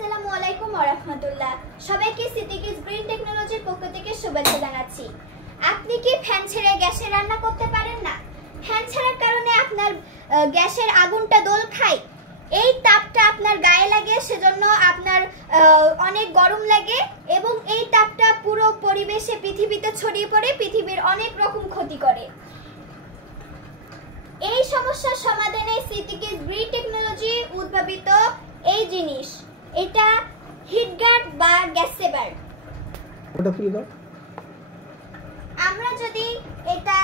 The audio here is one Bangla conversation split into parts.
আসসালামু আলাইকুম ওয়া রাহমাতুল্লাহ। সবাইকে সিদ্দিকিস গ্রিন টেকনোলজির পক্ষ থেকে শুভেচ্ছা জানাচ্ছি। আপনি কি ফ্যান ছেড়ে গ্যাসে রান্না করতে পারেন না? ফ্যান ছাড়ার কারণে আপনার গ্যাসের আগুনটা দোল খায়, এই তাপটা আপনার গায়ে লাগে, সেজন্য আপনার অনেক গরম লাগে এবং এই তাপটা পুরো পরিবেশে পৃথিবীতে ছড়িয়ে পড়ে পৃথিবীর অনেক রকম ক্ষতি করে। এই সমস্যার সমাধানে সিদ্দিকিস গ্রিন টেকনোলজি উদ্ভাবিত এই জিনিস, এটা হিট গার্ড বা গ্যাস সেভার। ওটা খুলে দাও। আমরা যদি এটা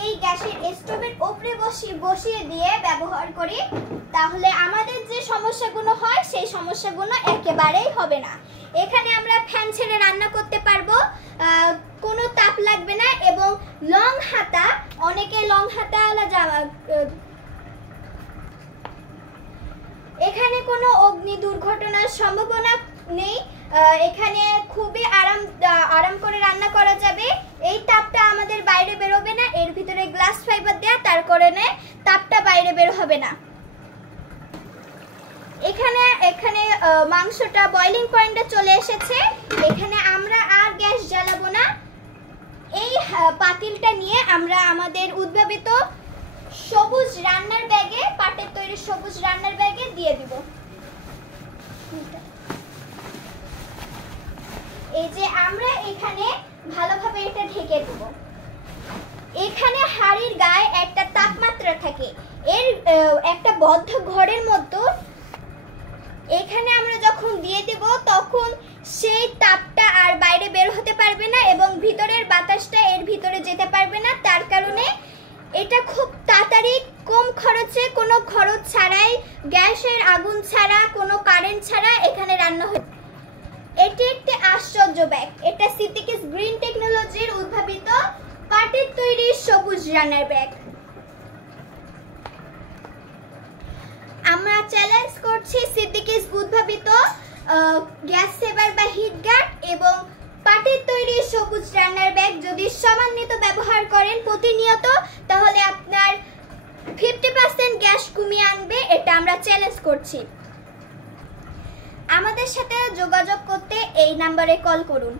এই গ্যাসের স্টোভের উপরে বসিয়ে দিয়ে ব্যবহার করি, তাহলে আমাদের যে সমস্যাগুলো হয় সেই সমস্যাগুলো একেবারেই হবে না। এখানে আমরা ফ্যান ছেড়ে রান্না করতে পারবো, কোনো তাপ লাগবে না এবং লং হাতা, অনেকে লং হাতাওয়ালা জামা, এখানে কোনো অগ্নি দুর্ঘটনার সম্ভাবনা নেই। এখানে খুবই আরাম করে রান্না করা যাবে। এই তাপটা আমাদের বাইরে বের হবে না, এর ভিতরে গ্লাস ফাইবার দেয়া, তার কারণে তাপটা বাইরে বের হবে না। এখানে মাংসটা বয়লিং পয়েন্টে চলে এসেছে। এখানে আমরা আর গ্যাস জ্বালাবো না। এই পাতিলটা নিয়ে আমরা আমাদের উদ্ভাবিত সবুজ রান্নার ব্যাগে, পাটের তৈরি সবুজ রান্নার ব্যাগে দিয়ে দিব। এই যে আমরা এখানে ভালোভাবে এটা ঢেকে দেব। এখানে হাড়ির গায়ে একটা তাপমাত্রা থাকে, এর একটা বদ্ধ ঘরের মতো। এখানে আমরা যখন দিয়ে দেব তখন সেই তাপটা আর বাইরে বের হতে পারবে না এবং ভিতরের বাতাসটা এর ভিতরে যেতে পারবে না। তার কারণে এটা খুব তাড়াতাড়ি, কম খরচে, কোনো খরচ ছাড়াই, গ্যাসের আগুন ছাড়া, কোনো কারেন্ট ছাড়া এখানে রান্না হয়। এটি একটি আশ্চর্য ব্যাগ। এটা সিদ্দিকিস গ্রিন টেকনোলজির উদ্ভাবিত পাটের তৈরি সবুজ রান্নার ব্যাগ। আমরা চ্যালেঞ্জ করছি সিদ্দিকিস উদ্ভাবিত গ্যাস সেভার বা হিট গার্ড এবং পাটের তৈরি সবুজ রান্নার ব্যাগ যদি সমন্বিত ব্যবহার করেন প্রতিনিয়ত, তাহলে আপনার 50% গ্যাস কমিয়ে আনবে। এটা আমরা চ্যালেঞ্জ করছি। আমাদের সাথে যোগাযোগ করতে এই নাম্বারে কল করুন।